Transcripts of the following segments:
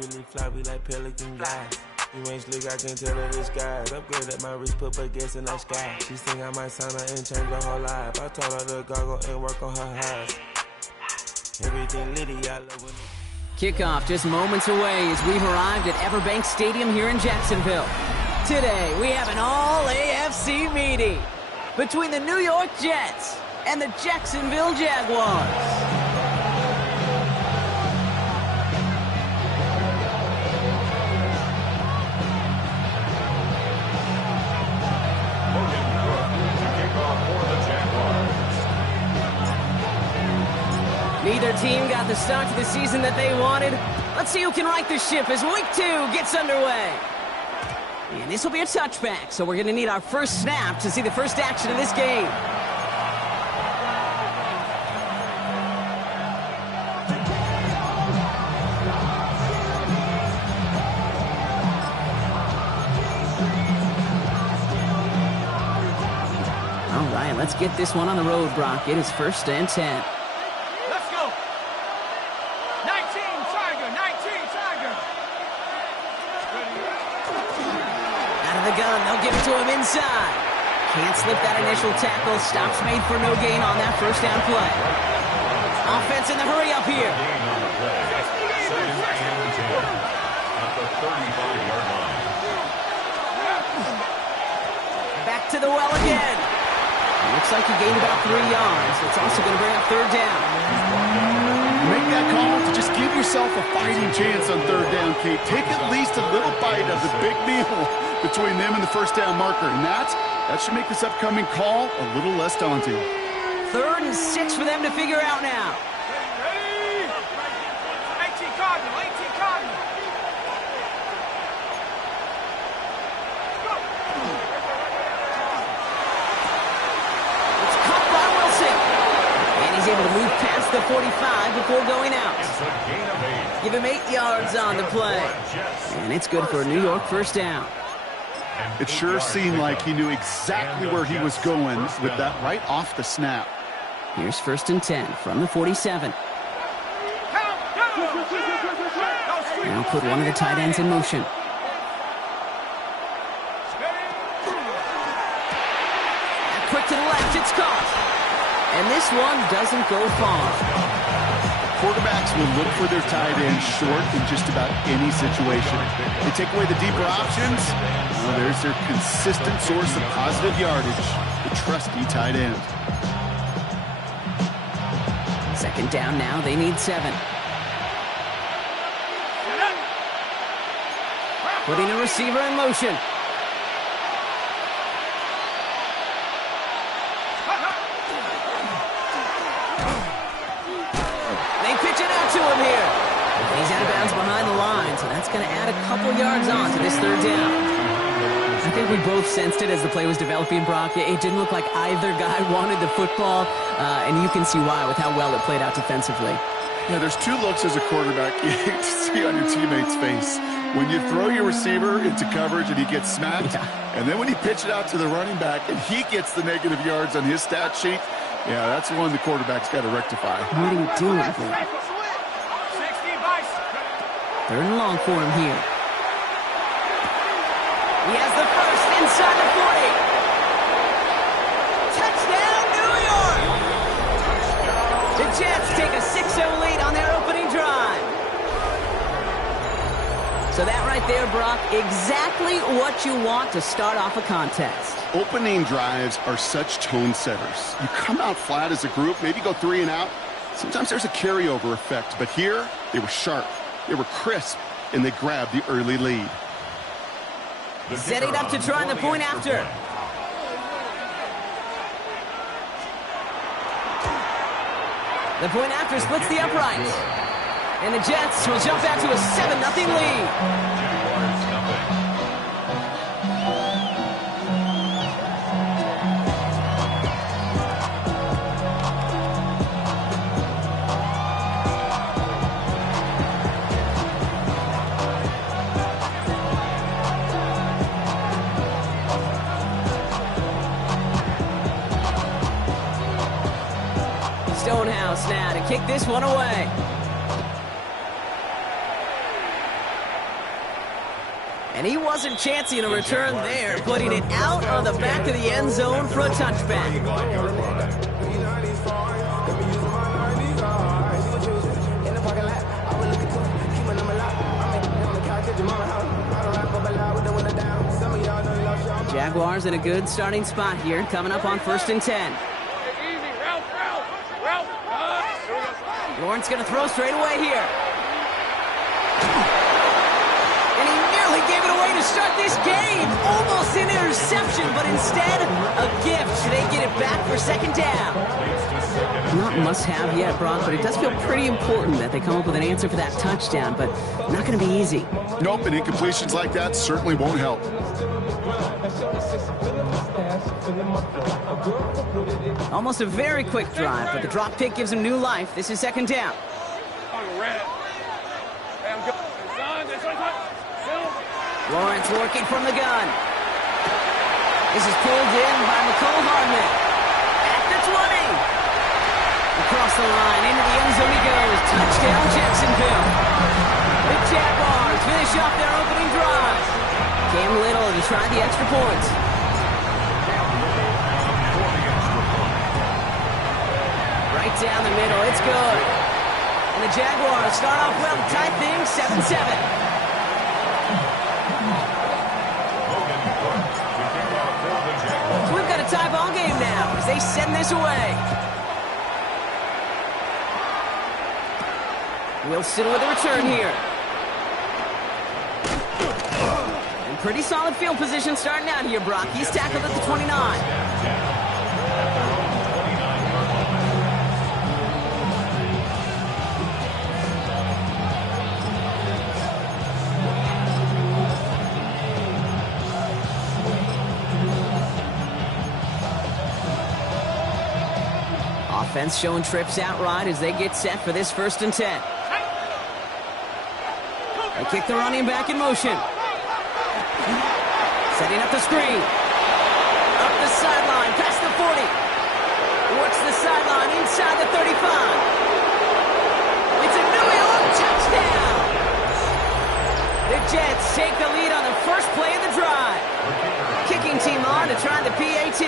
really fly, we like pelican guys. You ain't slick, I can tell her this guy. Upgrade at my wrist, put baguettes in the sky. She think I might sign her and change her whole life. I told her to goggle and work on her eyes. Everything litty, I love when Kickoff just moments away as we've arrived at Everbank Stadium here in Jacksonville. Today, we have an all-AFC meeting between the New York Jets and the Jacksonville Jaguars. Neither team got the start to the season that they wanted. Let's see who can right the ship as week 2 gets underway. And this will be a touchback, so we're going to need our first snap to see the first action of this game. All right, let's get this one on the road, Brock. It is 1st and 10. The gun, they'll give it to him inside. Can't slip that initial tackle. Stops made for no gain on that first down play. Offense in the hurry up here. Back to the well again. Looks like he gained about 3 yards. It's also going to bring up 3rd down. Make that call to just give yourself a fighting chance on 3rd down, Kate. Take at least a little bite of the big meal between them and the first down marker. And that should make this upcoming call a little less daunting. 3rd and 6 for them to figure out now. Ready? 18 Cardinal, 18 Cardinal. It's caught by Wilson. And he's able to move past the 45 before going out. Give him 8 yards on the play. And it's good for a New York first down. It sure seemed like he knew exactly where he was going with that right off the snap. Here's 1st and 10 from the 47. Now put one of the tight ends in motion. Quick to the left, it's caught. And this one doesn't go far. Quarterbacks will look for their tight end short in just about any situation. They take away the deeper options. Well, there's their consistent source of positive yardage, the trusty tight end. 2nd down now, they need 7. Putting a receiver in motion. To him here. He's out of bounds behind the line, so that's going to add a couple yards on to this 3rd down. I think we both sensed it as the play was developing, Brock. It didn't look like either guy wanted the football, and you can see why with how well it played out defensively. Yeah, there's 2 looks as a quarterback you hate to see on your teammate's face. When you throw your receiver into coverage and he gets smacked, and then when you pitch it out to the running back and he gets the negative yards on his stat sheet, yeah, that's one the quarterback's got to rectify. What are you doing there? 3rd and long for him here. He has the first inside the 40. Touchdown, New York! The Jets take a 6-0 lead on their opening drive. So that right there, Brock, exactly what you want to start off a contest. Opening drives are such tone setters. You come out flat as a group, maybe go 3 and out. Sometimes there's a carryover effect, but here they were sharp. They were crisp, and they grabbed the early lead. Setting up to try the point after. The point after splits the uprights. And the Jets will jump out to a 7-0 lead. Stonehouse now to kick this one away. And he wasn't chancing a return there, putting it out on the back of the end zone for a touchback. Jaguars in a good starting spot here, coming up on 1st and 10. Lawrence going to throw straight away here. And he nearly gave it away to start this game. Almost an interception, but instead a gift. They get it back for 2nd down. Not must-have yet, Brock, but it does feel pretty important that they come up with an answer for that touchdown, but not going to be easy. Nope, and incompletions like that certainly won't help. Almost a very quick drive, but the drop pick gives him new life. This is 2nd down. Lawrence working from the gun. This is pulled in by McCole Hardman. At the 20. Across the line, into the end zone he goes. Touchdown, Jacksonville. The Jaguars finish off their opening drive. Cam Little to try the extra points. Right down the middle, it's good. And the Jaguars start off well to tie things 7-7. So we've got a tie ball game now as they send this away. Wilson with a return here. And pretty solid field position starting out here, Brock. He's tackled at the 29. Offense showing trips outright as they get set for this 1st and 10. They kick the running back in motion. Setting up the screen. Up the sideline, past the 40. Works the sideline inside the 35. It's a New York touchdown. The Jets take the lead on the first play of the drive. Kicking team on to try the PAT.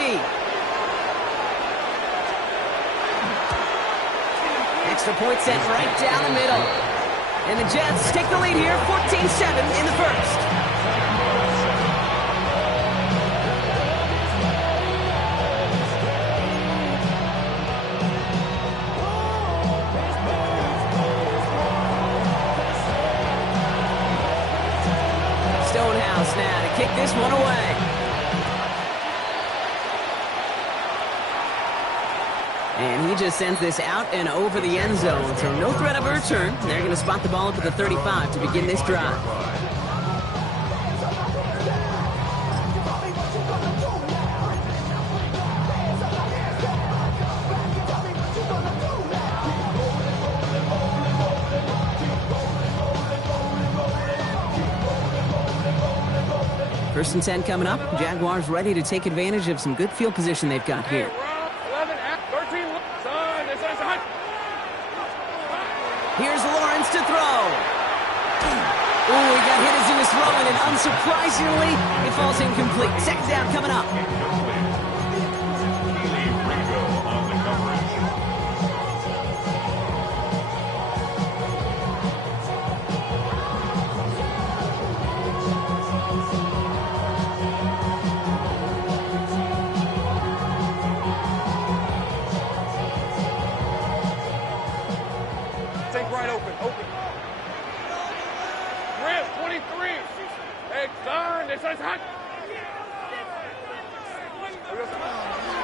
Extra point sent right down the middle. And the Jets take the lead here, 14-7 in the first. Stonehouse now to kick this one away. And he just sends this out and over the end zone, so no threat of a return. They're going to spot the ball up at the 35 to begin this drive. First and 10 coming up. Jaguars ready to take advantage of some good field position they've got here. Here's Lawrence to throw. Ooh, he got hit as he was throwing, and unsurprisingly, it falls incomplete. 2nd down coming up.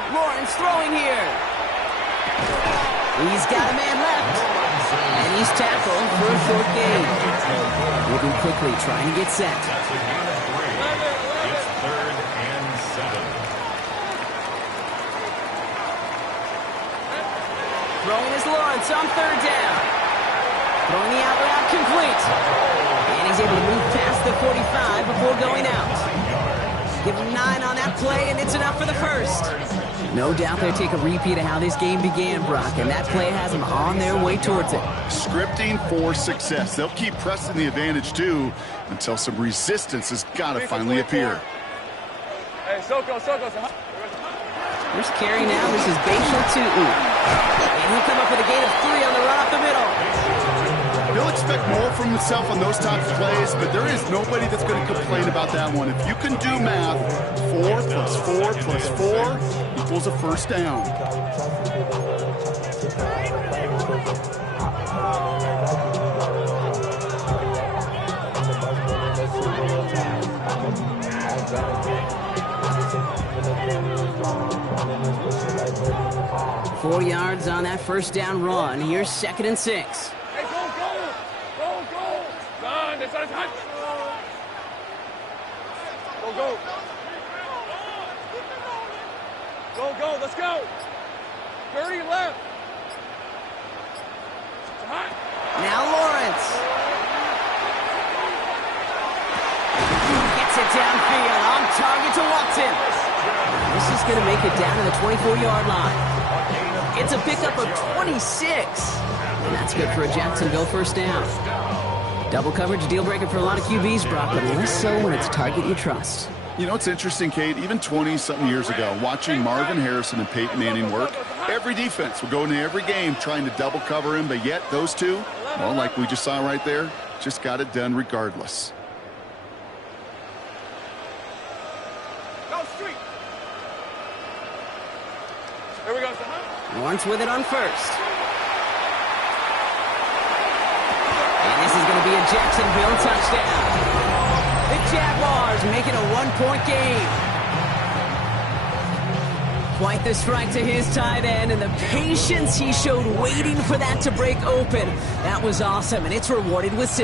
Lawrence throwing here. He's got a man left. And he's tackled for a short gain. Moving quickly, trying to get set. It's 3rd and 7. Throwing is Lawrence on 3rd down. Throwing the out route complete. And he's able to move past the 45 before going out. Give him 9 on that play, and it's enough for the first. No doubt they'll take a repeat of how this game began, Brock, and that play has them on their way towards it. Scripting for success. They'll keep pressing the advantage, too, until some resistance has got to finally appear. Hey, Soko. Here's Carey now. This is Bashal to and he'll come up with a gain of 3 on the run up the middle. He'll expect more from himself on those types of plays, but there is nobody that's going to complain about that one. If you can do math, 4 plus 4 plus 4 equals a first down. Four yards on that first down run. Here's 2nd and 6. Hey, go! Son, it's on time. Go, let's go. 30 left. Now Lawrence. Gets it downfield. On target to Watson. This is going to make it down to the 24-yard line. It's a pickup of 26. And that's good for a Jacksonville first down. Double coverage, deal breaker for a lot of QBs, Brock, but less so when it's a target you trust. You know, it's interesting, Kate, even 20-something years ago, watching Marvin Harrison and Peyton Manning work, every defense would go into every game trying to double cover him, but yet those two, well, like we just saw right there, just got it done regardless. Go street. Here we go, son. Lawrence with it on first. And this is going to be a Jacksonville touchdown. The Jaguars make it a 1-point game. Quite the strike to his tight end, and the patience he showed waiting for that to break open. That was awesome, and it's rewarded with 6.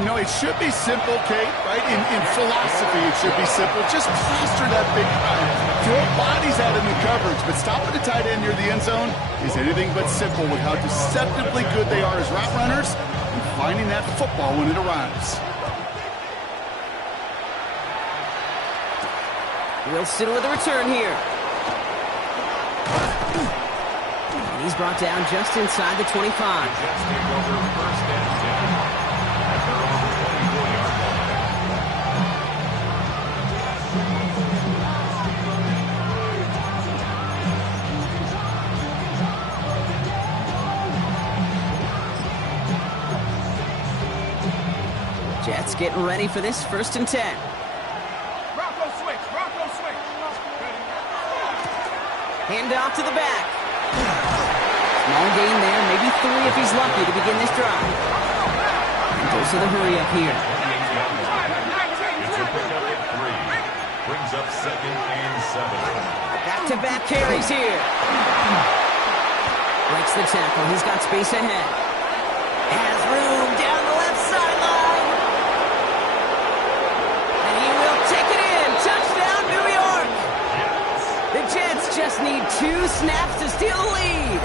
You know, it should be simple, Kate, right? In philosophy, it should be simple. Just plaster that big guy. Throw bodies out in the coverage, but stopping the tight end near the end zone is anything but simple with how deceptively good they are as route runners and finding that football when it arrives. Wilson with a return here. And he's brought down just inside the 25. Just take over first and 10 at their own 24-yard line. Jets getting ready for this 1st and 10. Rocco switch. Hand off to the back. Small gain there, maybe 3 if he's lucky to begin this drive. And goes to the hurry up here. It's a pickup at 3. Brings up 2nd and 7. Back-to-back carries here. Breaks the tackle. He's got space ahead. Has room down the left sideline. And he will take it in. Touchdown, New York. The Jets just need 2 snaps to steal the lead.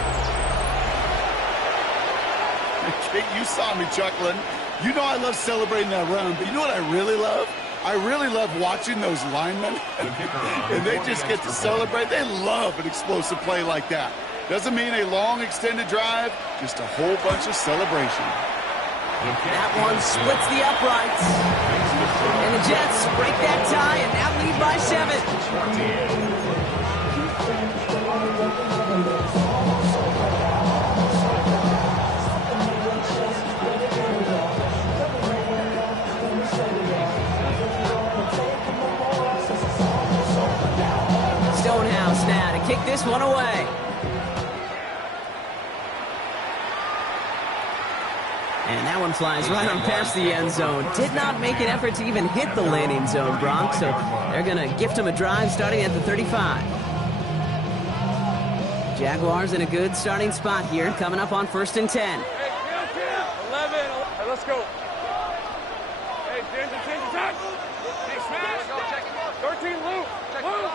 Kate, you saw me chuckling. You know I love celebrating that run, but you know what I really love? I really love watching those linemen, and they just get to celebrate. They love an explosive play like that. Doesn't mean a long extended drive, just a whole bunch of celebration. That one splits the uprights. And the Jets break that tie and now lead by 7. Stonehouse now to kick this one away. And that one flies right on past the end zone. Did not make an effort to even hit the landing zone, Bronx. So they're going to gift him a drive starting at the 35. Jaguars in a good starting spot here, coming up on 1st and 10. Hey, 11. Hey, let's go. Hey, change the time. Hey, smash. 13, Luke. Luke.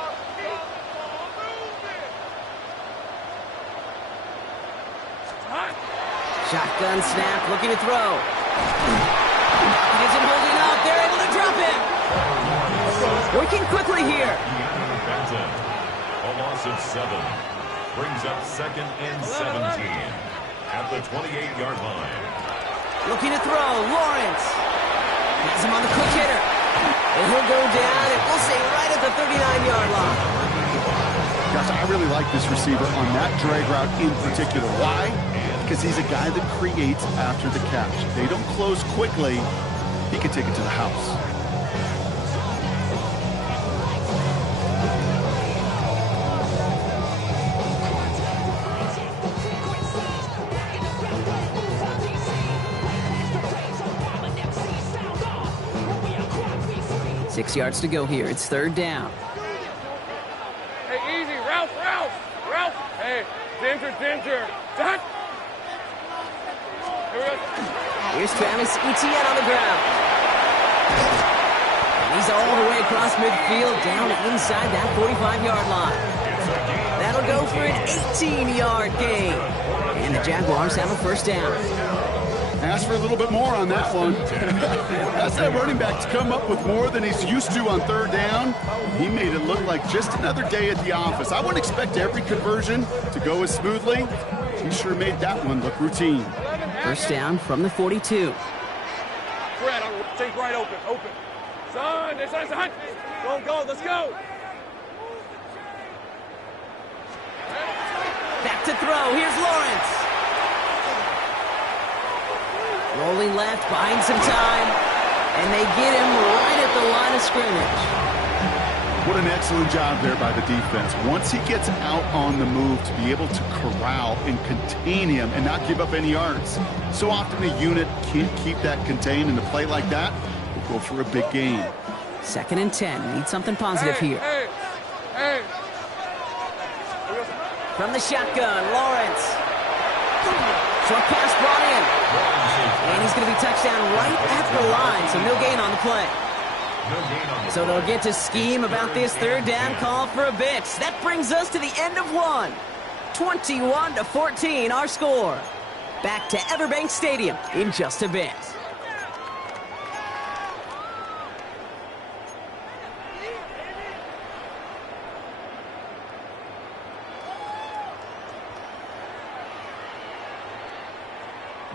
Shotgun snap, looking to throw. He isn't holding up. They're able to drop it. Working quickly here. A loss of 7. Brings up 2nd and 17 at the 28-yard line. Looking to throw, Lawrence. Has him on the quick hitter. And he'll go down, and we'll say right at the 39-yard line. Gosh, I really like this receiver on that drag route in particular. Why? Because he's a guy that creates after the catch. They don't close quickly. He can take it to the house. Six yards to go here. It's third down. Hey, easy. Ralph. Hey, Ginger. Dot. Here we go. Here's Travis Etienne on the ground. And he's all the way across midfield, down inside that 45-yard line. That'll go for an 18-yard gain. And the Jaguars have a first down. Ask for a little bit more on that one. That's that running back to come up with more than he's used to on third down. He made it look like just another day at the office. I wouldn't expect every conversion to go as smoothly. He sure made that one look routine. First down from the 42. Fred, take right open. Son, go, let's go. Back to throw, here's Lawrence. Rolling left, buying some time, and they get him right at the line of scrimmage. What an excellent job there by the defense. Once he gets out on the move, to be able to corral and contain him and not give up any yards. So often a unit can't keep that contained, and a play like that will go for a big gain. 2nd and 10. Need something positive here. Hey. From the shotgun, Lawrence. Short pass brought in. And he's going to be touchdown right at the line, so no gain on the play. So they'll get to scheme about this third down call for a bit. That brings us to the end of one. 21-14, our score. Back to Everbank Stadium in just a bit.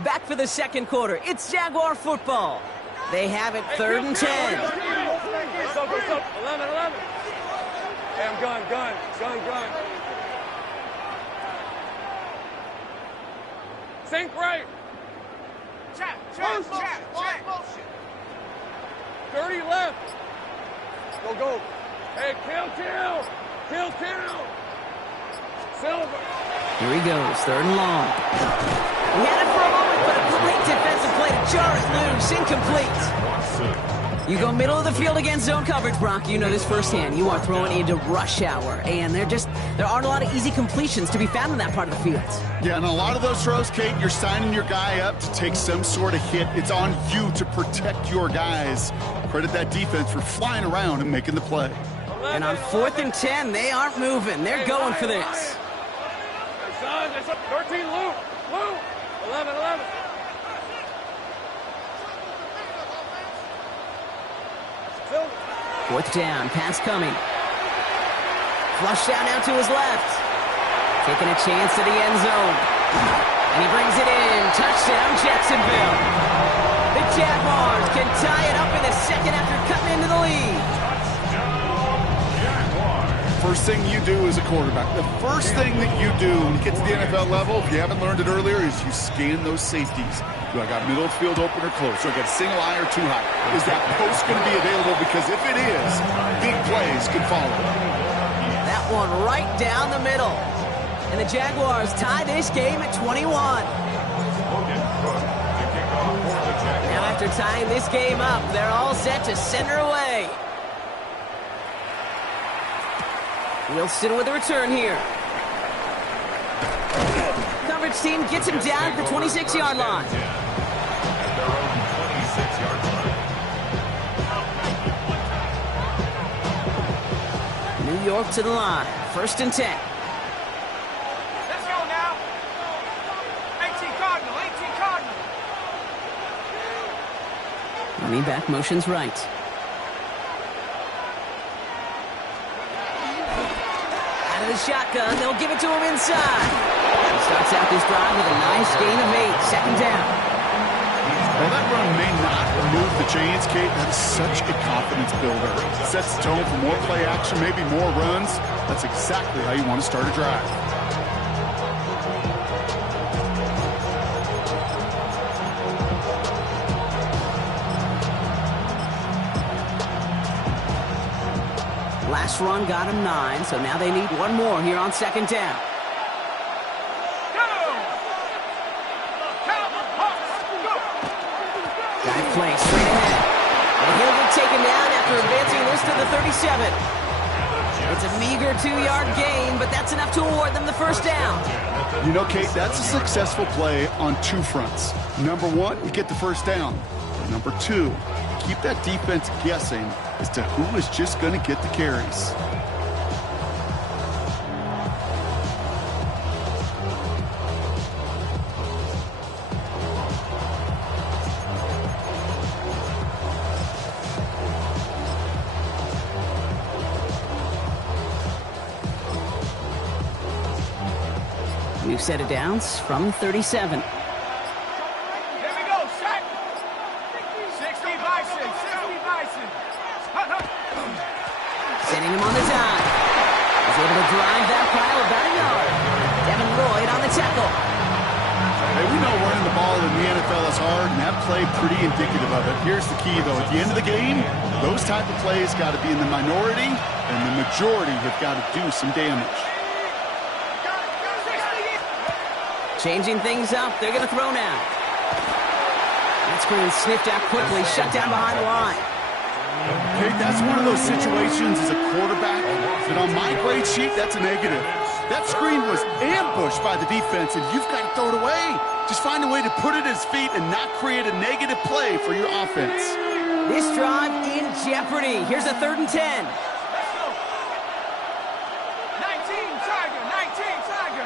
Back for the second quarter. It's Jaguar football. They have it 3rd and 10. Go. 11. Hey, I'm gun. Sink right. Check. 30 left. Go. Hey, kill. Silver. Here he goes, 3rd and long. He had it for a moment, but a great defensive play to jar it loose, incomplete. You go middle of the field against zone coverage, Brock. You know this firsthand. You are throwing into rush hour, and there aren't a lot of easy completions to be found in that part of the field. Yeah, and a lot of those throws, Kate, you're signing your guy up to take some sort of hit. It's on you to protect your guys. Credit that defense for flying around and making the play. And on 4th and 10, they aren't moving. They're going for this. 13 loop. 11. 4th down, pass coming. Flush down now to his left. Taking a chance to the end zone. And he brings it in. Touchdown, Jacksonville. The Jaguars can tie it up in the second after cutting into the lead. First thing you do as a quarterback, the first thing that you do when you get to the NFL level, if you haven't learned it earlier, is you scan those safeties. Do I got middle of field open or close? Do I got a single high or too high? Is that post going to be available? Because if it is, big plays can follow. That one right down the middle. And the Jaguars tie this game at 21. Now after tying this game up, they're all set to send her away. Wilson with a return here. Coverage team gets him down at the 26-yard line. New York to the line. 1st and 10. Let's go now. 18 Cardinal. Running back motions right. the shotgun. They'll give it to him inside. He starts out this drive with a nice gain of 8. Second down. Well, that run may not remove the chains, Kate. That is such a confidence builder. Sets the tone for more play action, maybe more runs. That's exactly how you want to start a drive. Last run got him 9, so now they need one more here on second down. Guy play straight ahead. And he'll get taken down after advancing this to the 37. It's a meager 2-yard gain, but that's enough to award them the first down. You know, Kate, that's a successful play on 2 fronts. Number 1, you get the first down. Number 2, keep that defense guessing as to who is just going to get the carries. New set of downs from 37. Here we go, set. 60 Bison, 60 Bison. Sending him on the dime. He's able to drive that pile about a yard. Devin Lloyd on the tackle. Hey, we know running the ball in the NFL is hard, and that play pretty indicative of it. Here's the key, though. At the end of the game, those type of plays got to be in the minority, and the majority have got to do some damage. Changing things up. They're going to throw now. That screen sniffed out quickly, shut down behind the line. Hey, that's one of those situations as a quarterback that on my grade sheet, that's a negative. That screen was ambushed by the defense, and you've got to throw it away. Just find a way to put it at his feet and not create a negative play for your offense. This drive in jeopardy. Here's a 3rd and 10. 19 Tiger, 19 Tiger.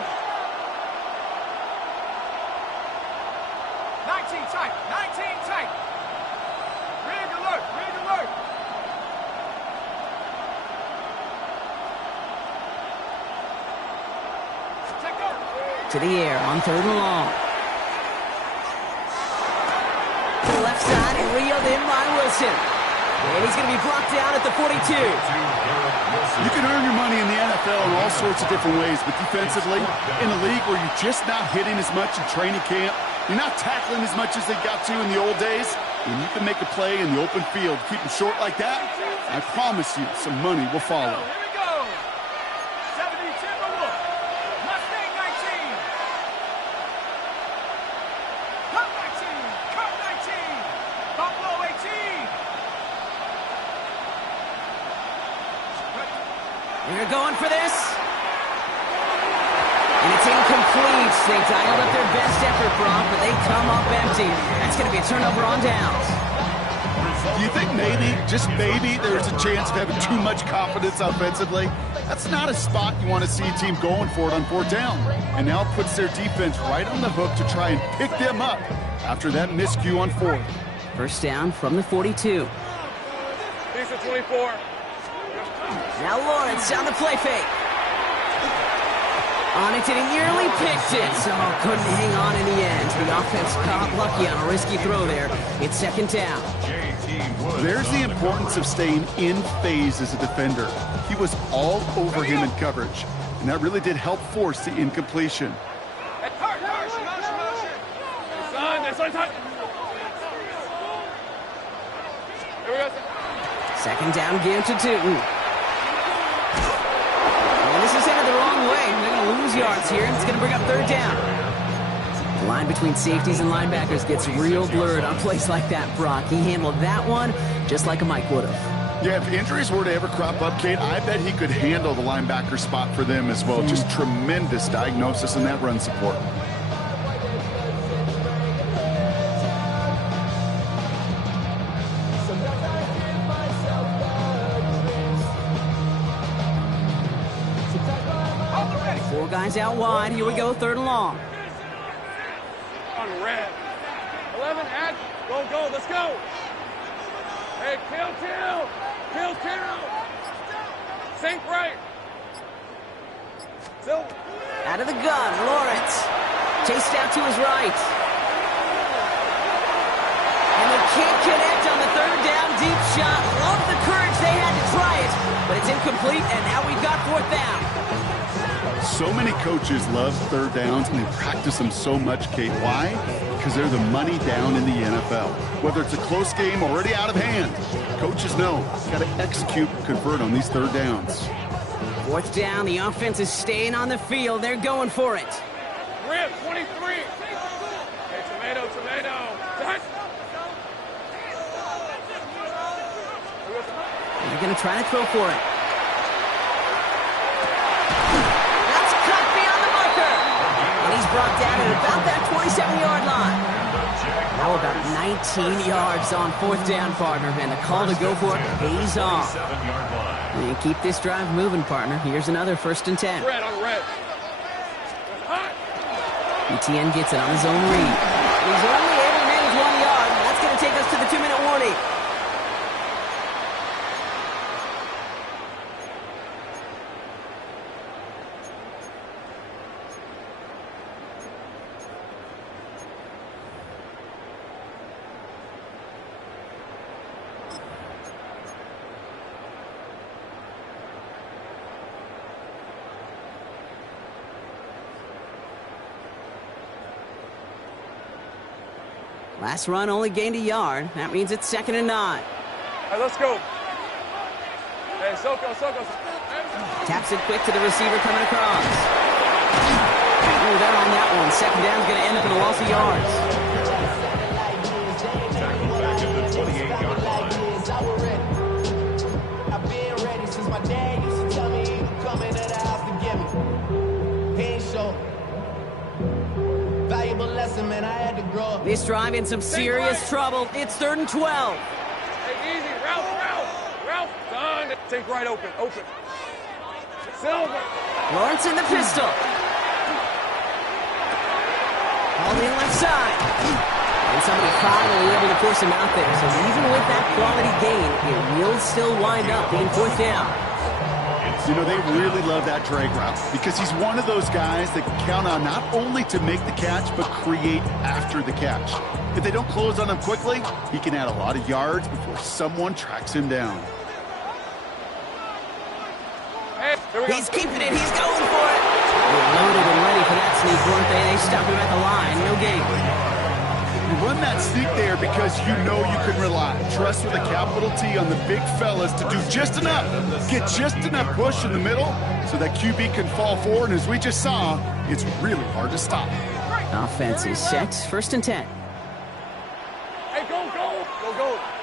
19 tight, 19 tight. Rig alert, rig alert. Check up. To the air on 3rd and long. To the left side and reeled in by Wilson. And he's going to be blocked down at the 42. You can earn your money in the NFL in all sorts of different ways, but defensively, in a league where you're just not hitting as much in training camp, you're not tackling as much as they got to in the old days, and you can make a play in the open field. Keep them short like that, I promise you some money will follow. Here we go. 70 Timberwolf. Mustang 19. Cup 19. Cup 19. Buffalo 18. They're going for this. And it's incomplete. They dialed up their best effort, Brock, but they come up empty. That's going to be a turnover on downs. Do you think maybe, just maybe, there's a chance of having too much confidence offensively? That's not a spot you want to see a team going for it on 4th down. And now it puts their defense right on the hook to try and pick them up after that miscue on 4th. First down from the 42. These are 24. Now Lawrence on the play fake. On it, and he nearly picked it. So couldn't hang on in the end. The offense got lucky on a risky throw there. It's 2nd down. There's the importance of staying in phase as a defender. He was all over him in coverage, and that really did help force the incompletion. Second down, give to Tootin. And this is headed the wrong way. They're going to lose yards here, and it's going to bring up 3rd down. The line between safeties and linebackers gets real blurred on plays like that, Brock. He handled that one just like a Mike would have. Yeah, if injuries were to ever crop up, Kate, I bet he could handle the linebacker spot for them as well. Just tremendous diagnosis in that run support. Four guys out wide. Here we go, 3rd and long. On red. 11, add. Go, go, let's go. Hey, kill. Kill. Sink right. Out of the gun, Lawrence. Chased out to his right. And they can't connect on the third down deep shot. Love the courage they had to try it, but it's incomplete, and now we've got fourth down. So many coaches love third downs, and they practice them so much, Kate. Why? Because they're the money down in the NFL. Whether it's a close game already out of hand, coaches know got to execute and convert on these third downs. Fourth down, the offense is staying on the field. They're going for it. Rip, 23. Hey, tomato. They're going to try to throw for it. That's cut beyond the marker. And he's brought down at about that 27-yard line. Now about 19 yards on fourth down, partner. And the call to go for it pays off. And keep this drive moving, partner. Here's another 1st and 10. Red on red. ETN gets it on his own read. He's only able to manage 1 yard. That's going to take us to the 2-minute warning. Last run only gained a yard. That means it's 2nd and 9. Hey, let's go. Hey, Soko. Taps it quick to the receiver coming across. Oh, they're on that one. 2nd down's going to end up in a loss of yards. Tackle back at the 28-yard line. I've been ready since my dad used to tell me he would come into the house to get me. He ain't show. Valuable lesson, man. I had to grow up. This drive in some serious trouble. It's 3rd and 12. Hey, easy. Ralph. Done. Take right open. Silver. Lawrence in the pistol. All in left side. And somebody finally able to force him out there. So even with that quality gain, it will still wind up being 4th down. You know, they really love that drag route because he's one of those guys that can count on not only to make the catch, but create after the catch. If they don't close on him quickly, he can add a lot of yards before someone tracks him down. Hey, there we go. He's keeping it. He's going for it. They're loaded and ready for that sneak, weren't they? They stop him at the line. No gain. You run that sneak there because you know you can rely. Trust with a capital T on the big fellas to do just enough. Get just enough push in the middle so that QB can fall forward. And as we just saw, it's really hard to stop. Offense is set. 1st and 10. Hey, go.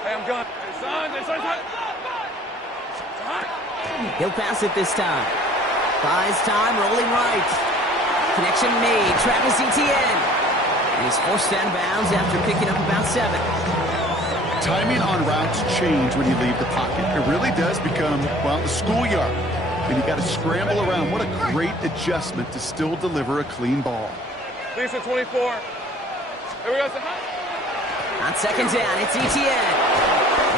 Hey, I'm gone. Hey, son. He'll pass it this time. Buys time, rolling right. Connection made. Travis Etienne. And he's forced out of bounds after picking up about 7. Timing on routes change when you leave the pocket. It really does become, well, the schoolyard. And you got to scramble around. What a great adjustment to still deliver a clean ball. Lisa, 24. Here we go. On 2nd down, it's Etienne.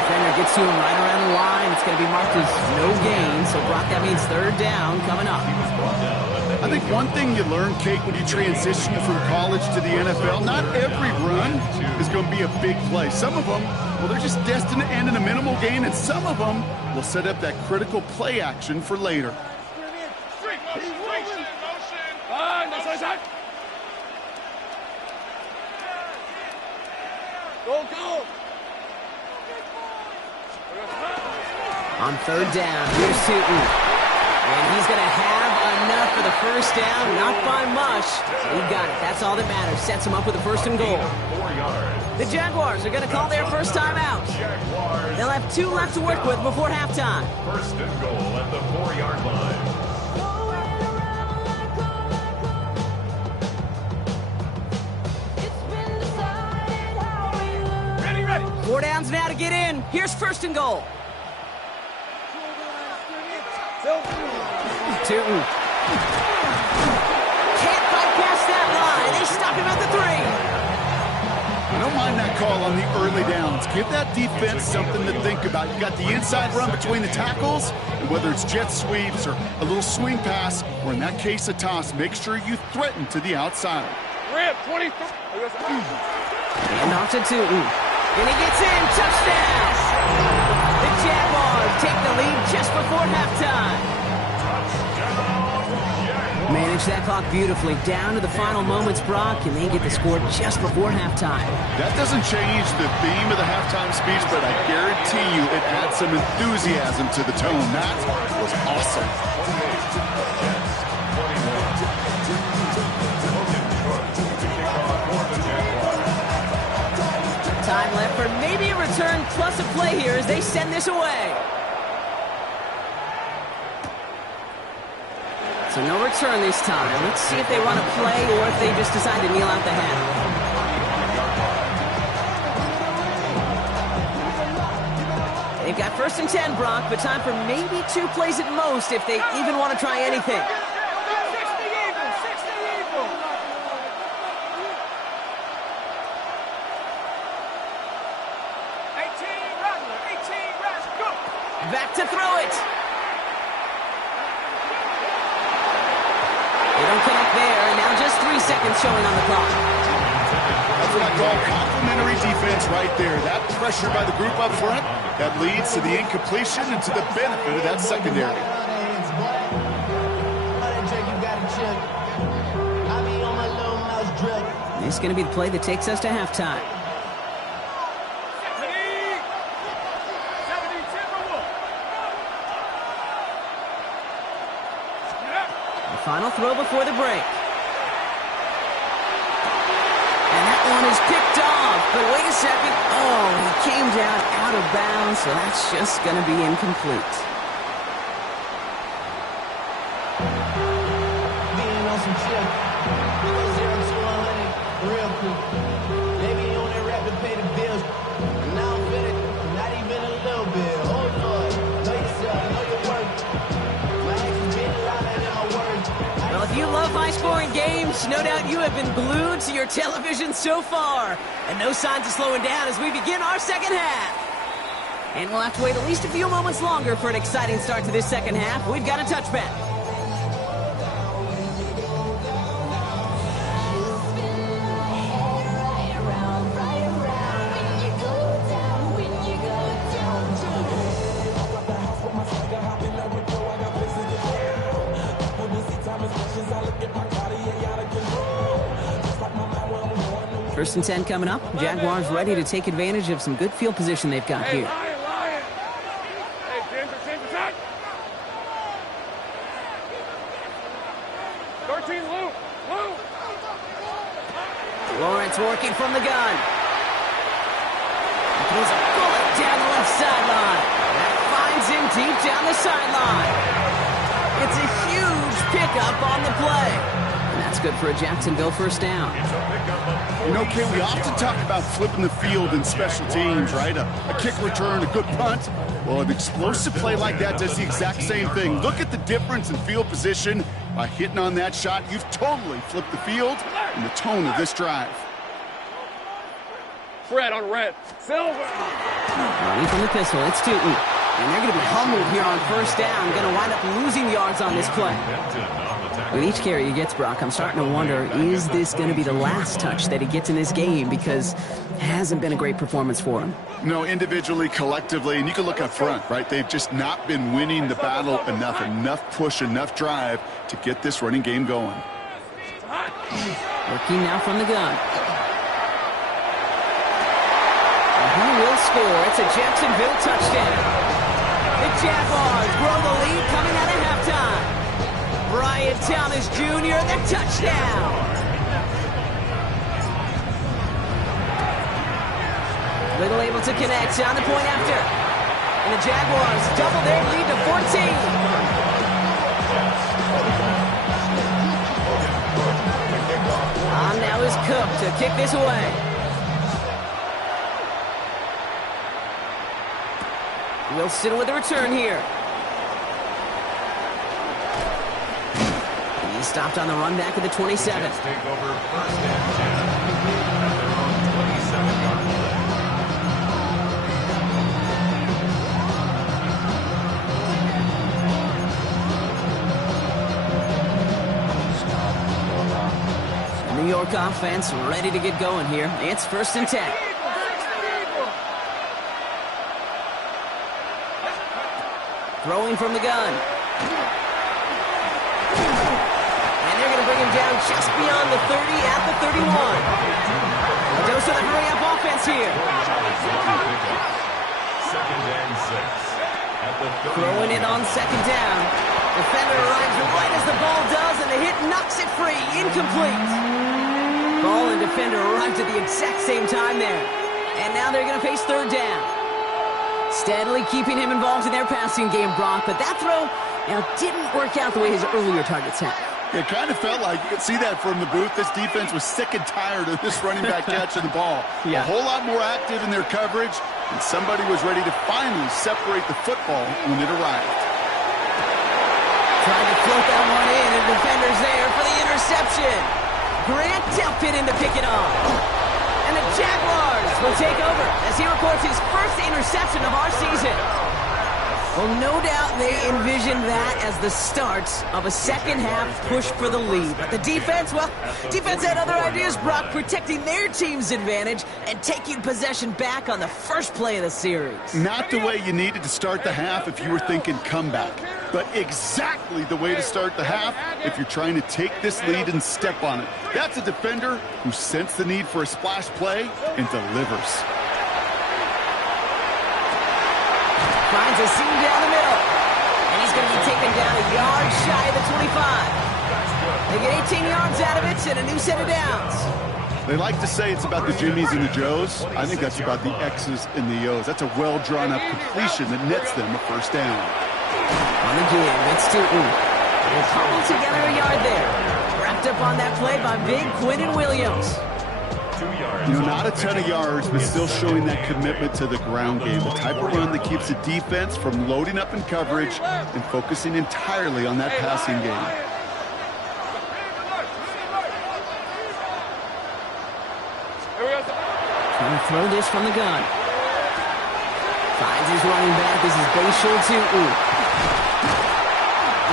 Defender gets to him right around the line. It's going to be marked as no gain. So, Brock, that means 3rd down coming up. I think one thing you learn, Kate, when you transition from college to the NFL, not every run is going to be a big play. Some of them, well, they're just destined to end in a minimal gain, and some of them will set up that critical play action for later. Go. On 3rd down, here's Tootin. And he's going to have enough for the 1st down, not by much. He got it. That's all that matters. Sets him up with a 1st and goal. 4 yards. The Jaguars are going to call their first time out. They'll have 2 left to work with before halftime. 1st and goal at the 4-yard line. Ready. 4 downs now to get in. Here's 1st and goal. Tootin. Can't bypass that line. They stop him at the 3. I don't mind that call on the early downs. Give that defense something to think about. You got the inside run between the tackles, and whether it's jet sweeps or a little swing pass, or in that case a toss, make sure you threaten to the outside. Rip, 23. And off to Tootin. And he gets in. Touchdown! The Jaguars take the lead just before halftime. Manage that clock beautifully down to the final moments, Brock, and they get the score just before halftime. That doesn't change the theme of the halftime speech, but I guarantee you it adds some enthusiasm to the tone. That was awesome. Time left for maybe a return plus a play here as they send this away. So no return this time. Let's see if they run a play or if they just decide to kneel out the half. They've got 1st and 10, Brock, but time for maybe 2 plays at most if they even want to try anything. 60 Eagle. 18 Rattler, go. Back to throw it. They don't connect there, and now just 3 seconds showing on the clock. That's what I call complimentary defense right there. That pressure by the group up front, that leads to the incompletion and to the benefit of that secondary. This is going to be the play that takes us to halftime. Final throw before the break. And that one is picked off. But wait a second. Oh, he came down out of bounds, so that's just going to be incomplete. Being on some chill. We go 0 to 100 real quick. Maybe you only rap to pay the bills. And now I'm feeling not even a little bit. Oh, Lord. Know yourself. Know your worth. My ex is being louder than my words. Well, if you love high-scoring games, no doubt you have been glued to your television so far. And no signs of slowing down as we begin our second half. And we'll have to wait at least a few moments longer for an exciting start to this second half. We've got a touchback. First and 10 coming up. Jaguars ready to take advantage of some good field position they've got here. Lion. Hey, Ginger, touch. 13, Luke. Lawrence working from the gun. He throws a bullet down the left sideline. That finds him deep down the sideline. It's a huge pickup on the play. And that's good for a Jacksonville first down. You know, Kay, we often talk about flipping the field in special teams, right? A kick return, a good punt. Well, an explosive play like that does the exact same thing. Look at the difference in field position. By hitting on that shot, you've totally flipped the field and the tone of this drive. Fred on red. Silver. Running from the pistol, it's Tootin. And they're going to be humbled here on first down. Going to wind up losing yards on this play. With each carry he gets, Brock, I'm starting to wonder, is this going to be the last touch that he gets in this game? Because it hasn't been a great performance for him. No, individually, collectively, and you can look up front, right? They've just not been winning the battle enough push, enough drive to get this running game going. Working now from the gun. And he will score. It's a Jacksonville touchdown. The Jaguars grow the lead coming out of halftime. Brian Thomas Jr., the touchdown. Little able to connect on the point after. And the Jaguars double their lead to 14. On now is Cook to kick this away. Wilson with a return here. He's stopped on the run back at the 27. Take over first and 10. At their own 27. offense ready to get going here. It's 1st and 10. Throwing from the gun. And they're going to bring him down just beyond the 30 at the 31. A dose of the hurry-up offense here. 2nd and 6. At the 31. Throwing it on 2nd down. Defender arrives right as the ball does, and the hit knocks it free. Incomplete. Ball and defender arrived at the exact same time there. And now they're going to face 3rd down. Steadily keeping him involved in their passing game, Brock, but that throw didn't work out the way his earlier targets have. It kind of felt like, you could see that from the booth, this defense was sick and tired of this running back catching the ball. Yeah. A whole lot more active in their coverage, and somebody was ready to finally separate the football when it arrived. Trying to float that one in, and the defender's there for the interception. Grant Delpit in to pick it off. And the Jaguars will take over as he records his first interception of our season. Well, no doubt they envisioned that as the start of a second-half push for the lead. But the defense had other ideas, Brock, protecting their team's advantage and taking possession back on the first play of the series. Not the way you needed to start the half if you were thinking comeback, but exactly the way to start the half if you're trying to take this lead and step on it. That's a defender who sensed the need for a splash play and delivers. Finds a seam down the middle. And he's going to be taken down a yard shy of the 25. They get 18 yards out of it and a new set of downs. They like to say it's about the Jimmies and the Joes. I think that's about the X's and the O's. That's a well-drawn-up completion that nets them a 1st down. On the give, it's Tootin. They'll cobble together a yard there. Wrapped up on that play by big Quinton Williams. 2 yards. You know, not a ton of yards, but still showing that commitment to the ground game. The type of run that keeps the defense from loading up in coverage and focusing entirely on that passing game. Trying to throw this from the gun. Finds his running back. This is Bashul Tootin.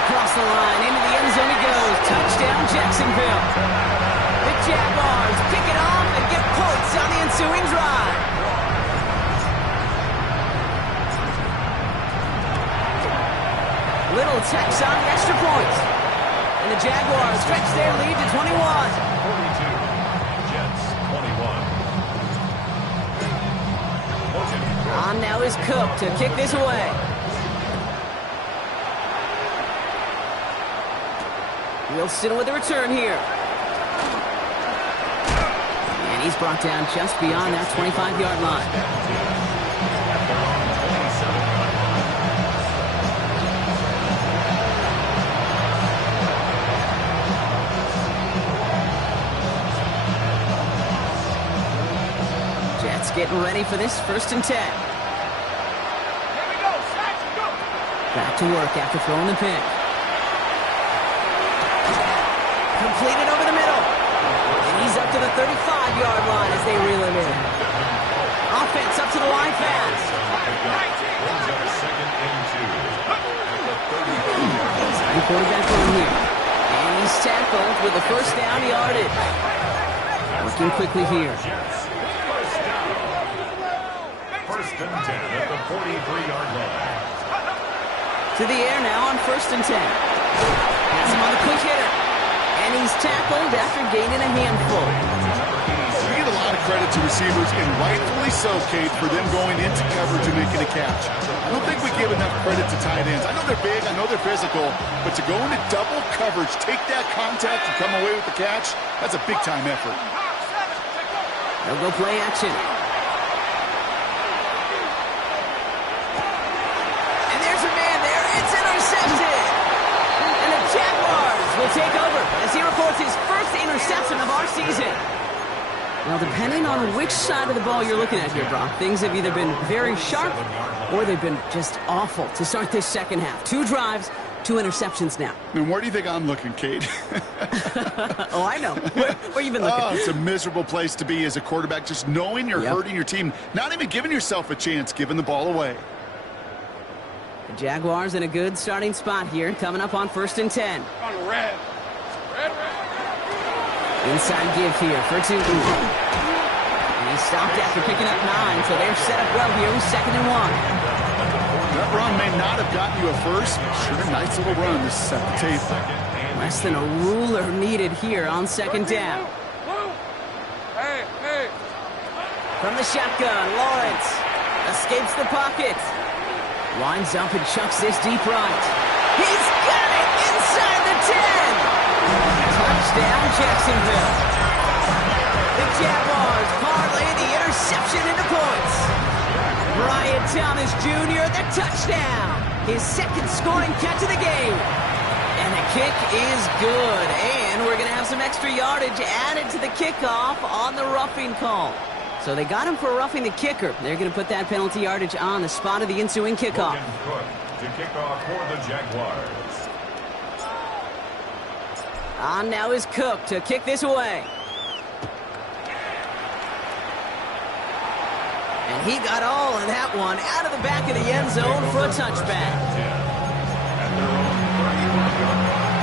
Across the line, into the end zone he goes. Touchdown, Jacksonville. The Jaguars pick it off and get points on the ensuing drive. Little Tex on the extra point. And the Jaguars stretch their lead to 21. 42. Jets 21. On now is Cook to kick this away. Wilson with the return here. And he's brought down just beyond that 25-yard line. Jets getting ready for this 1st and 10. Back to work after throwing the pick. Completed over the middle. And he's up to the 35-yard line as they reel him in. Offense up to the line fast. Exciting quarterback run here. And he's tackled with the 1st down yardage. Working quickly here. 1st and 10 at the 43-yard line. To the air now on 1st and 10. Has him on the quick hitter. And he's tackled after gaining a handful. We get a lot of credit to receivers, and rightfully so, Kate, for them going into coverage and making a catch. I don't think we give enough credit to tight ends. I know they're big, I know they're physical, but to go into double coverage, take that contact, and come away with the catch, that's a big-time effort. They'll go play action. And there's a man there. It's intercepted. And the Jaguars will take over as he records his first interception of our season. Well, depending on which side of the ball you're looking at here, Brock, things have either been very sharp or they've been just awful to start this second half. 2 drives, 2 interceptions now. And where do you think I'm looking, Kate? Oh, I know. Where you been looking? Oh, it's a miserable place to be as a quarterback, just knowing you're hurting your team, not even giving yourself a chance, giving the ball away. The Jaguars in a good starting spot here, coming up on 1st and 10. On red. Red. Inside give here for 2. And he stopped after picking up 9, so they're set up well here with 2nd and 1. That run may not have gotten you a first. Sure, nice little run to set the table. Less than a ruler needed here on 2nd down. Hey, hey. From the shotgun, Lawrence escapes the pocket. Lines up and chucks this deep right. He's got it inside the 10. Touchdown, Jacksonville. The Jaguars parlay the interception into points. Brian Thomas Jr. the touchdown. His 2nd scoring catch of the game. And the kick is good. And we're going to have some extra yardage added to the kickoff on the roughing call. So they got him for roughing the kicker. They're going to put that penalty yardage on the spot of the ensuing kickoff. Cook to kick off for the Jaguars. On now is Cook to kick this away. And he got all of that one out of the back of the end zone for a touchback. At their own 31 yard line.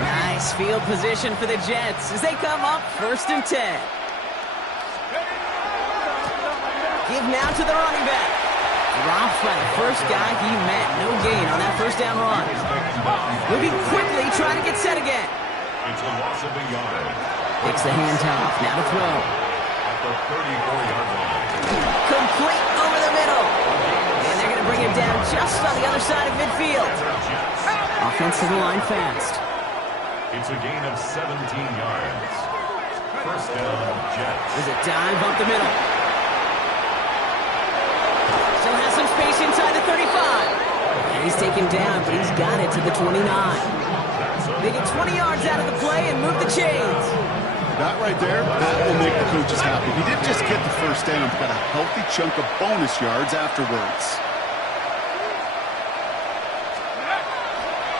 Nice field position for the Jets as they come up 1st and 10. Give now to the running back. Dropped by the first guy he met. No gain on that 1st down run. Moving quickly, trying to get set again. It's a loss of a yard. Takes the handoff, now to throw. At the 34-yard line. Complete over the middle. And they're going to bring him down just on the other side of midfield. Offense to the line fast. It's a gain of 17 yards. 1st down, Jets. There's a dive up the middle. Still has some space inside the 35. And he's taken down, but he's got it to the 29. They get 20 yards out of the play and move the chains. That right there, that will make the coaches happy. He didn't just get the 1st down, he got a healthy chunk of bonus yards afterwards.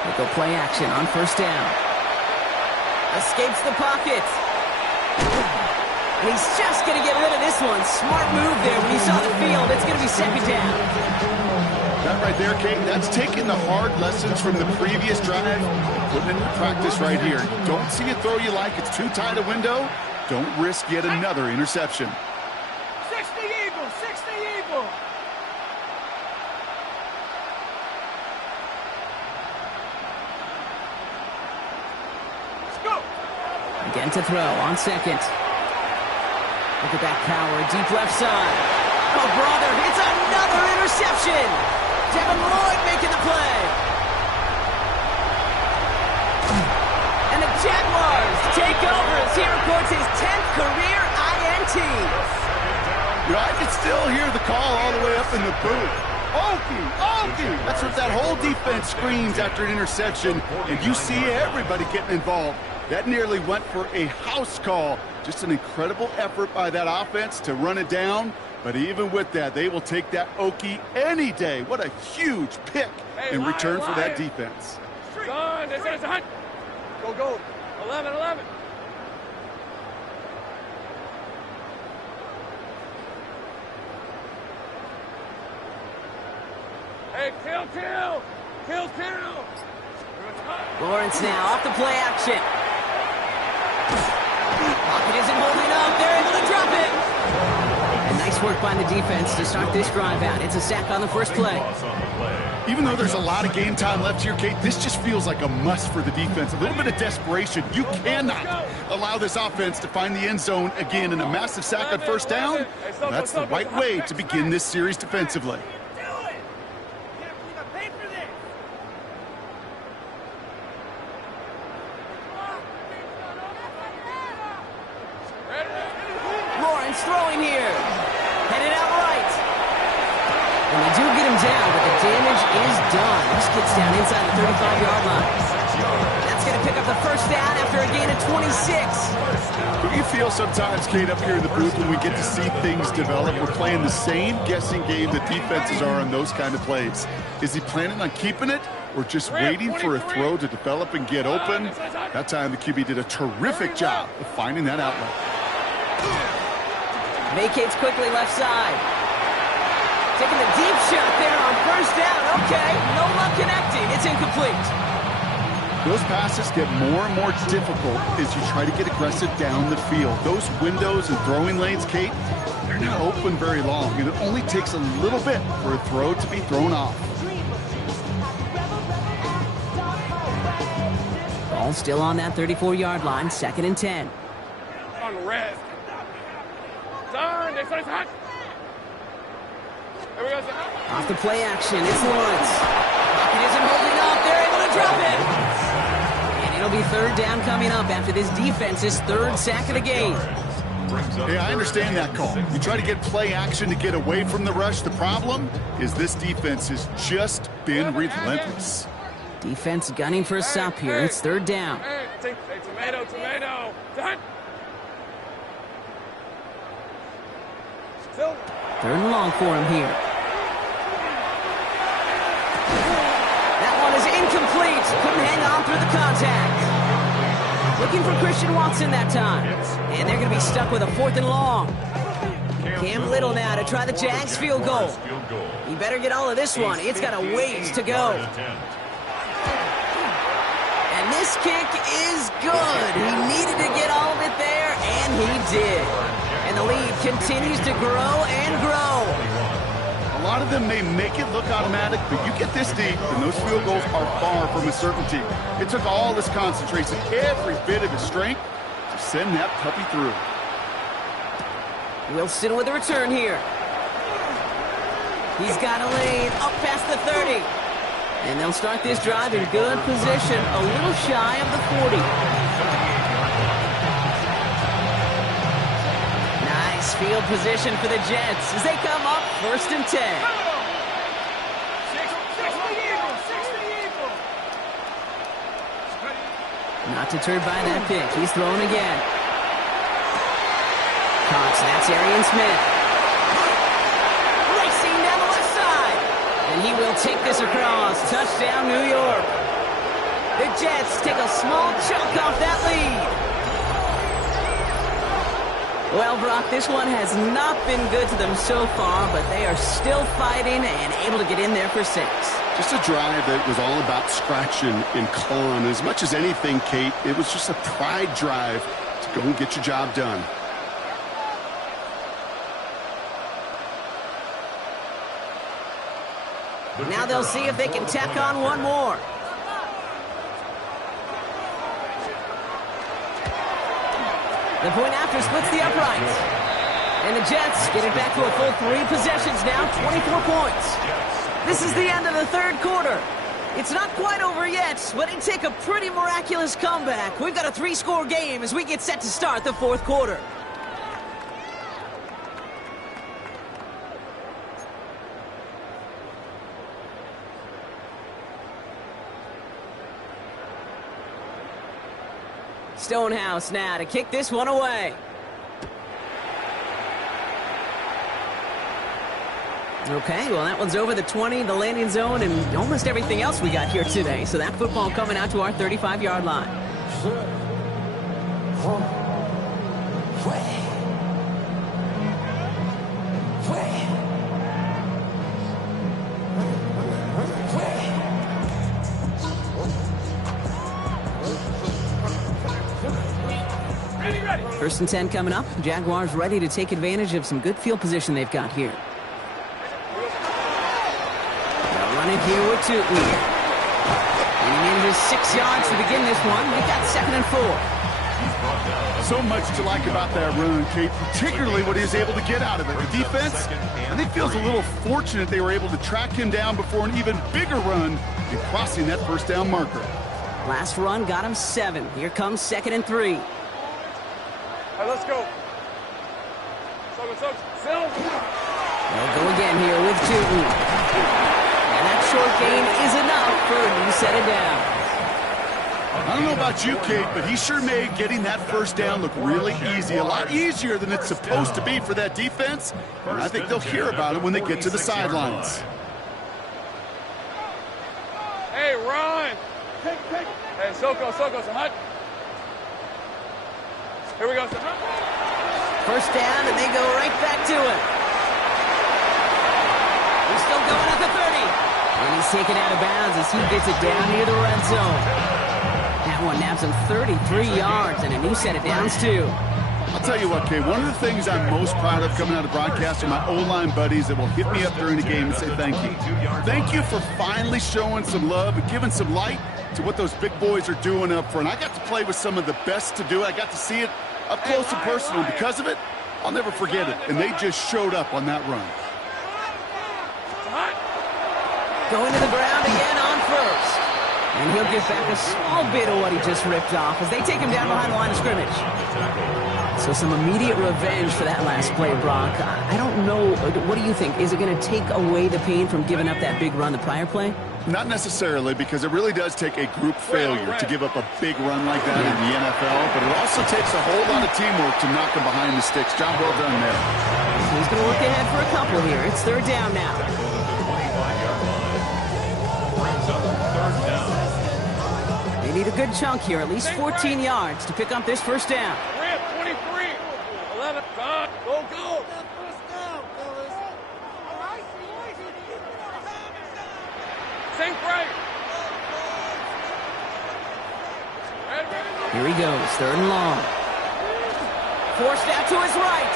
They go play action on 1st down. Escapes the pocket. And he's just going to get rid of this one. Smart move there when he saw the field. It's going to be 2nd down. That right there, Kate, that's taking the hard lessons from the previous drive, putting it into practice right here. You don't see a throw you like, it's too tight a window, don't risk yet another interception. 60 Eagles, 60 Eagles. Let's go. Again to throw on 2nd. Look at that power, deep left side. Oh, brother, it's another interception. Devin Lloyd making the play. And the Jaguars take over as he records his 10th career INT. You know, I can still hear the call all the way up in the booth. Okie, Okie! That's what that whole defense screams after an interception, and you see everybody getting involved. That nearly went for a house call. Just an incredible effort by that offense to run it down. But even with that, they will take that Okie any day. What a huge pick in return for that defense. Son, this is a hunt. Go, go. 11, 11. Hey, kill. Lawrence now off the play action. Pocket isn't holding up. They're able to drop it. And nice work by the defense to start this drive out. It's a sack on the first play. Even though there's a lot of game time left here, Kate, this just feels like a must for the defense. A little bit of desperation. You cannot allow this offense to find the end zone again in a massive sack on 1st down. That's the right way to begin this series defensively. Lawrence throwing here. Headed out right. And they do get him down, but the damage is done. This gets down inside the 35-yard line. That's going to pick up the 1st down after a gain of 26. Don't you feel sometimes, Kate, up here in the booth when we get to see things develop? We're playing the same guessing game that defenses are on those kind of plays. Is he planning on keeping it or just waiting for a throw to develop and get open? That time the QB did a terrific job of finding that outlet. Vacates quickly left side. Taking the deep shot there on 1st down. Okay, no luck connecting. It's incomplete. Those passes get more and more difficult as you try to get aggressive down the field. Those windows and throwing lanes, Kate, they're not open very long, and it only takes a little bit for a throw to be thrown off. Ball still on that 34-yard line, 2nd and 10. On the red. Done. Next one is hot. Here we go. Off the play action, it's Lawrence. Pocket isn't holding up. They're able to drop it. And it'll be 3rd down coming up after this defense's 3rd sack of the game. Hey, I understand that call. You try to get play action to get away from the rush. The problem is this defense has just been relentless. Defense gunning for a stop here. It's 3rd down. Hey, tomato. Done. 3rd and long for him here. That one is incomplete. Couldn't hang on through the contact. Looking for Christian Watson that time. And they're going to be stuck with a 4th and long. Cam Little now to try the Jags field goal. He better get all of this one. It's got a ways to go. And this kick is good. He needed to get all of it there, and he did. And the lead continues to grow and grow. A lot of them may make it look automatic, but you get this deep, and those field goals are far from a certainty. It took all this concentration, every bit of his strength, to send that puppy through. Wilson with a return here. He's got a lane up past the 30. And they'll start this drive in good position, a little shy of the 40. Nice field position for the Jets as they come up 1st and 10. Not deterred by that pick. He's throwing again. Cox, that's Arian Smith. Racing down the left side. And he will take this across. Touchdown, New York. The Jets take a small chunk off that lead. Well, Brock, this one has not been good to them so far, but they are still fighting and able to get in there for 6. Just a drive that was all about scratching and clawing. As much as anything, Kate, it was just a pride drive to go and get your job done. Now they'll see if they can tack on one more. The point after splits the uprights. And the Jets get it back to a full 3 possessions now, 24 points. This is the end of the 3rd quarter. It's not quite over yet, but it'd take a pretty miraculous comeback. We've got a 3-score game as we get set to start the 4th quarter. Stonehouse now to kick this one away. Okay, well, that one's over the 20, the landing zone, and almost everything else we got here today. So that football coming out to our 35-yard line. First and 10 coming up. Jaguars ready to take advantage of some good field position they've got here. They'll run it here with Tootin. And he manages 6 yards to begin this one. They've got 2nd and 4. So much to like about that run, Kate, particularly what he was able to get out of it. The defense, I think, feels a little fortunate they were able to track him down before an even bigger run and crossing that 1st down marker. Last run got him 7. Here comes 2nd and 3. All right, let's go. They'll go again here with Tootin. And that short gain is enough for a new set of downs. I don't know about you, Kate, but he sure made getting that 1st down look really easy. A lot easier than it's supposed to be for that defense. And I think they'll hear about it when they get to the sidelines. Hey, run! Hey, Soko, some hut. Here we go. 1st down, and they go right back to it. He's still going at the 30. And he's taken out of bounds as he gets it down near the red zone. That one naps him 33 yards and a new set of downs, too. I'll tell you what, Kay, one of the things I'm most proud of coming out of broadcast are my O-line buddies that will hit me up during the game and say thank you. Thank you for finally showing some love and giving some light to what those big boys are doing up front. I got to play with some of the best to do it. I got to see it up close and personal. Because of it, I'll never forget it. And they just showed up on that run. Going to the ground again on first. And he'll get back a small bit of what he just ripped off as they take him down behind the line of scrimmage. So some immediate revenge for that last play, Brock. I don't know. What do you think? Is it going to take away the pain from giving up that big run the prior play? Not necessarily, because it really does take a group failure to give up a big run like that in the NFL, but it also takes a whole lot of teamwork to knock him behind the sticks. Job well done there. He's going to look ahead for a couple here. It's third down now. They need a good chunk here, at least 14 yards to pick up this first down. 23, 11, go, go. Sink right. Here he goes, third and long. Forced out to his right.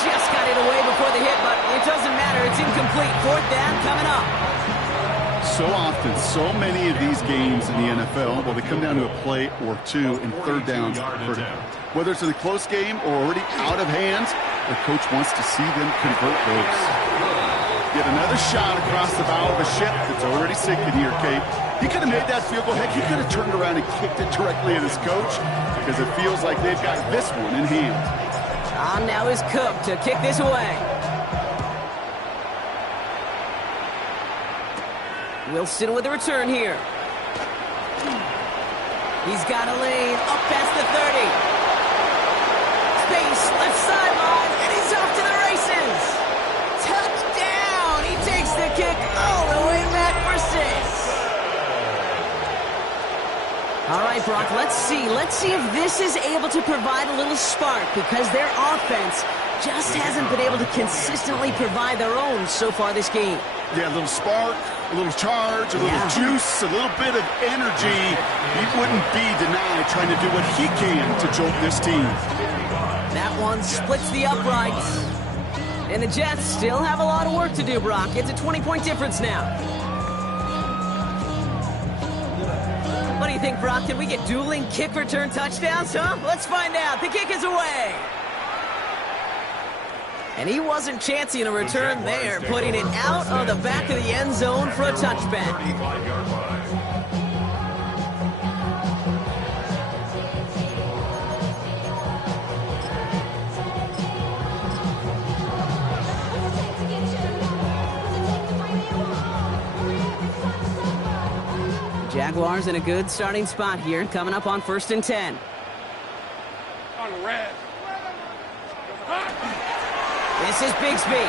Just got it away before the hit, but it doesn't matter. It's incomplete. Fourth down coming up. So often, so many of these games in the NFL, well, they come down to a play or two, and third downs are critical. Whether it's in a close game or already out of hands, the coach wants to see them convert those. Get another shot across the bow of a ship that's already sinking here, Kate. He could have made that field goal. Heck, he could have turned around and kicked it directly at his coach because it feels like they've got this one in hand. On now is Cook to kick this away. Wilson with the return here. He's got a lane up past the 30. Space, left sideline, and he's off to the races. Touchdown! He takes the kick all the way back for 6. All right, Brock, let's see. Let's see if this is able to provide a little spark because their offense just hasn't been able to consistently provide their own so far this game. Yeah, a little spark, a little charge, a little juice, a little bit of energy. He wouldn't be denied trying to do what he can to jolt this team. That one splits the uprights. And the Jets still have a lot of work to do, Brock. It's a 20-point difference now. What do you think, Brock? Can we get dueling kick return touchdowns, huh? Let's find out. The kick is away. And he wasn't chancing a return there, putting it out of the back of the end zone for a touchback. Jaguars in a good starting spot here, coming up on 1st and 10. On the red. This is Bigsby.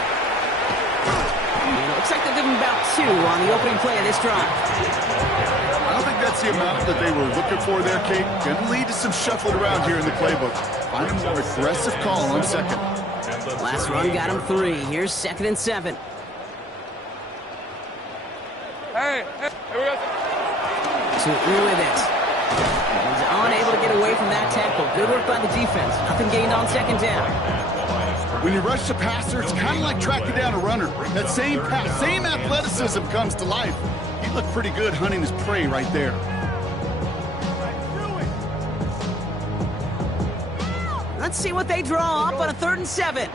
It looks like they're giving about 2 on the opening play of this drive. I don't think that's the amount that they were looking for there, Kate. Going to lead to some shuffling around here in the playbook. Find a more aggressive call on second. Last run got him 3. Here's 2nd and 7. Hey, here we go. Tootley with it. He's unable to get away from that tackle. Good work by the defense. Nothing gained on 2nd down. When you rush the passer, it's kind of like tracking down a runner. That same pass, same athleticism comes to life. He looked pretty good hunting his prey right there. Let's see what they draw up on a 3rd and 7.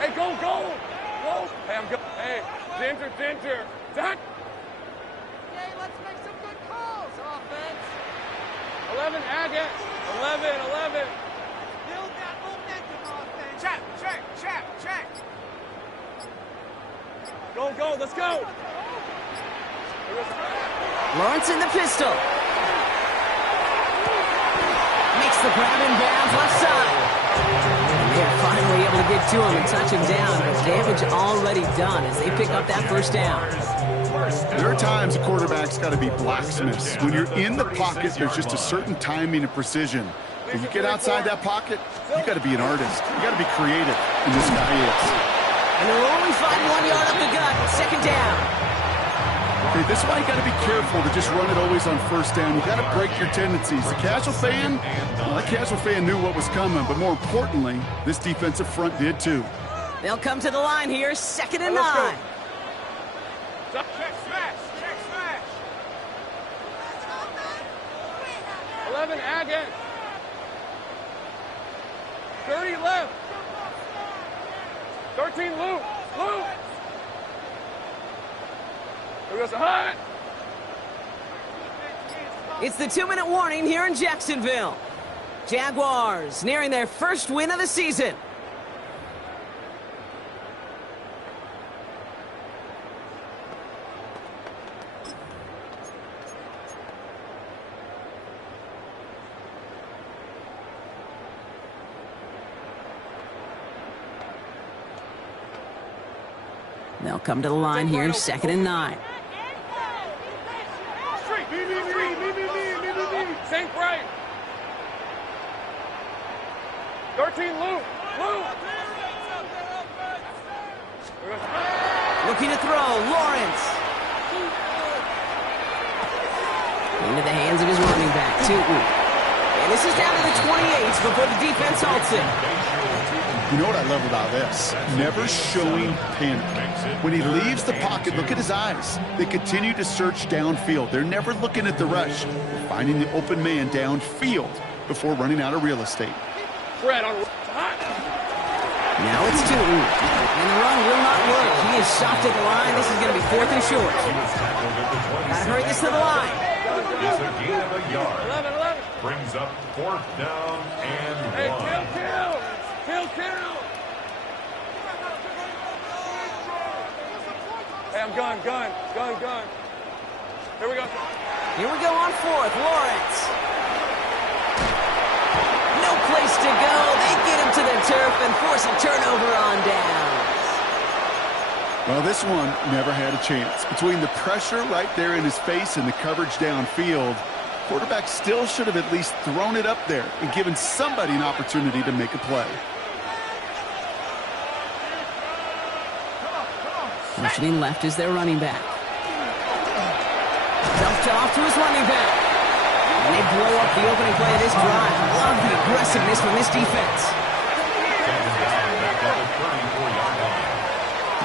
Hey, go, go. Go. Hey, I'm good. Hey, Ginger. Zach. Okay, let's make some good calls, offense. 11, Agate. 11. Build that momentum, offense. Check. Go, let's go. Lawrence in the pistol. Makes the grab in bounds left side. And they're finally able to get to him and touch him down. But damage already done as they pick up that first down. There are times a quarterback's got to be blacksmiths. When you're in the pocket, there's just a certain timing and precision. When you get outside that pocket, you got to be an artist. You got to be creative, and this guy is. And they'll only find 1 yard up the gut. 2nd down. Okay, this is why you got to be careful to just run it always on first down. You got to break your tendencies. The casual fan, well, that casual fan knew what was coming, but more importantly, this defensive front did too. They'll come to the line here, 2nd and 9. Check smash. Check smash. 11 again. 30 left. 13 loop. Loop. Here goes the hut. It's the 2-minute warning here in Jacksonville. Jaguars nearing their first win of the season. They'll come to the line here, 2nd and 9. Sink right. 13 loop. Loop. Looking to throw, Lawrence. Into the hands of his running back, and this is down to the 28 before the defense halts him. You know what I love about this? Never showing panic. When he leaves the pocket, look at his eyes. They continue to search downfield. They're never looking at the rush. They're finding the open man downfield before running out of real estate. Fred on. Now it's 2. And the run will not work. He is stopped at the line. This is going to be 4th and short. Gotta hurry this to the line. It's a gain of a yard. 11. Brings up 4th down and 1. Hey, kill. Hey, I'm gun. Here we go. Here we go on 4th. Lawrence. No place to go. They get him to the turf and force a turnover on downs. Well, this one never had a chance. Between the pressure right there in his face and the coverage downfield, quarterback still should have at least thrown it up there and given somebody an opportunity to make a play. Motioning left is their running back. Dumped off to his running back. And they blow up the opening play of this drive. Love the aggressiveness from this defense.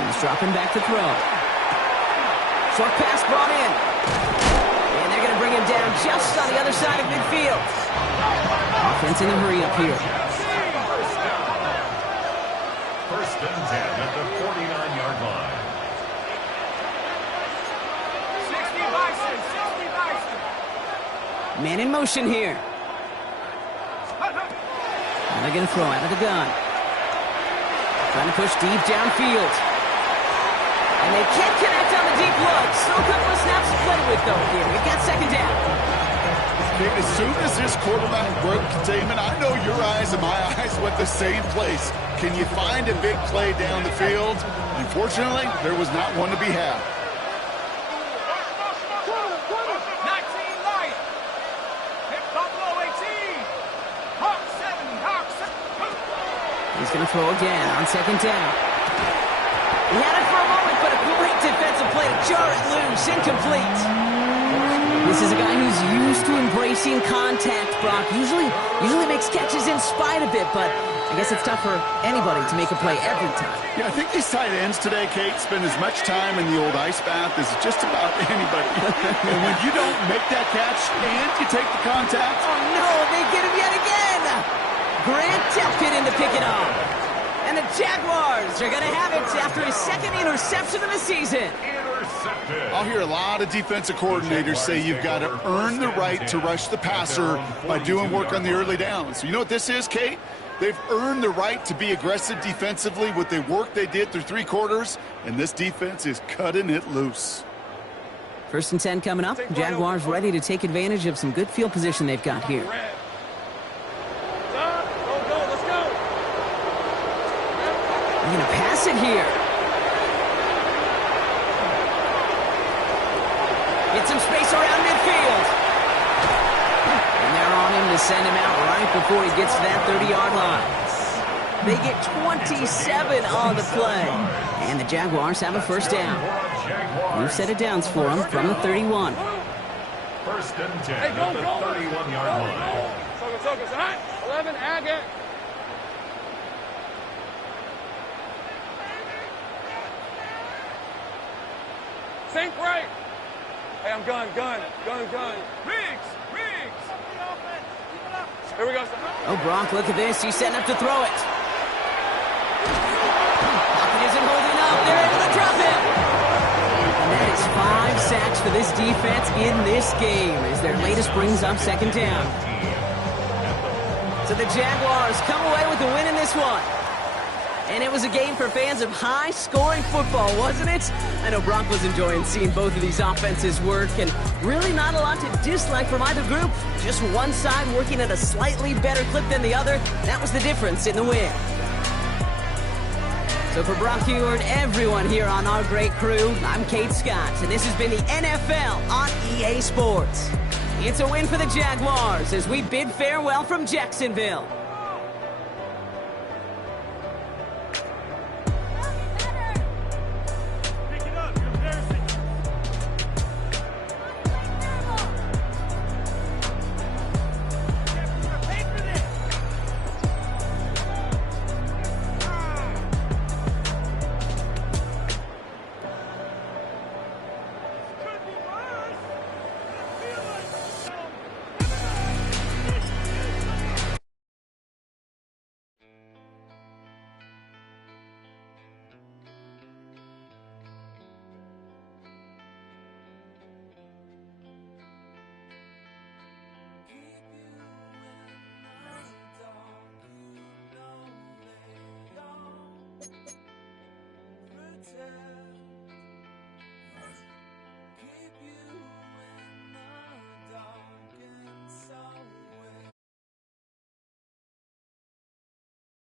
He's dropping back to throw. Short pass brought in. And they're going to bring him down just on the other side of midfield. Offense in a hurry up here. First and 10 at the 49-yard line. Man in motion here. And they're going to throw out of the gun. Trying to push deep downfield. And they can't connect on the deep look. Still a couple of snaps to play with, though, here. We've got 2nd down. Okay, as soon as this quarterback broke containment, I know your eyes and my eyes went the same place. Can you find a big play down the field? Unfortunately, there was not one to be had. He's going to throw again on 2nd down. He had it for a moment, but a great defensive play to jar it loose. Incomplete. This is a guy who's used to embracing contact, Brock. Usually makes catches in spite of it, but I guess it's tough for anybody to make a play every time. Yeah, I think these tight ends today, Kate, spend as much time in the old ice bath as just about anybody. And when you don't make that catch and you take the contact. Oh, no, they get him yet again. Grant Delpit in to pick it off. And the Jaguars are going to have it after his 2nd interception of the season. I'll hear a lot of defensive coordinators say you've got to earn the right to rush the passer by doing work on the early downs. You know what this is, Kate? They've earned the right to be aggressive defensively with the work they did through 3 quarters, and this defense is cutting it loose. 1st and 10 coming up. Jaguars ready to take advantage of some good field position they've got here. Let's go. They're going to pass it here. Get some space around midfield. And they're on him to send him out right before he gets to that 30-yard line. They get 27 on the play. And the Jaguars have a first down. New set of downs for them from the 31. First and 10 at the 31-yard line. Focus, all right? 11, Agate. Sink right. Hey, I'm gun. Riggs. Here we go. Oh, Brock, look at this. He's setting up to throw it. Pocket isn't holding up. They're able to drop him. And that is 5 sacks for this defense in this game as their latest brings up second down. So the Jaguars come away with the win in this one. And it was a game for fans of high-scoring football, wasn't it? I know Brock was enjoying seeing both of these offenses work, and really not a lot to dislike from either group. Just one side working at a slightly better clip than the other. That was the difference in the win. So for Brock Heward, everyone here on our great crew, I'm Kate Scott, and this has been the NFL on EA Sports. It's a win for the Jaguars as we bid farewell from Jacksonville.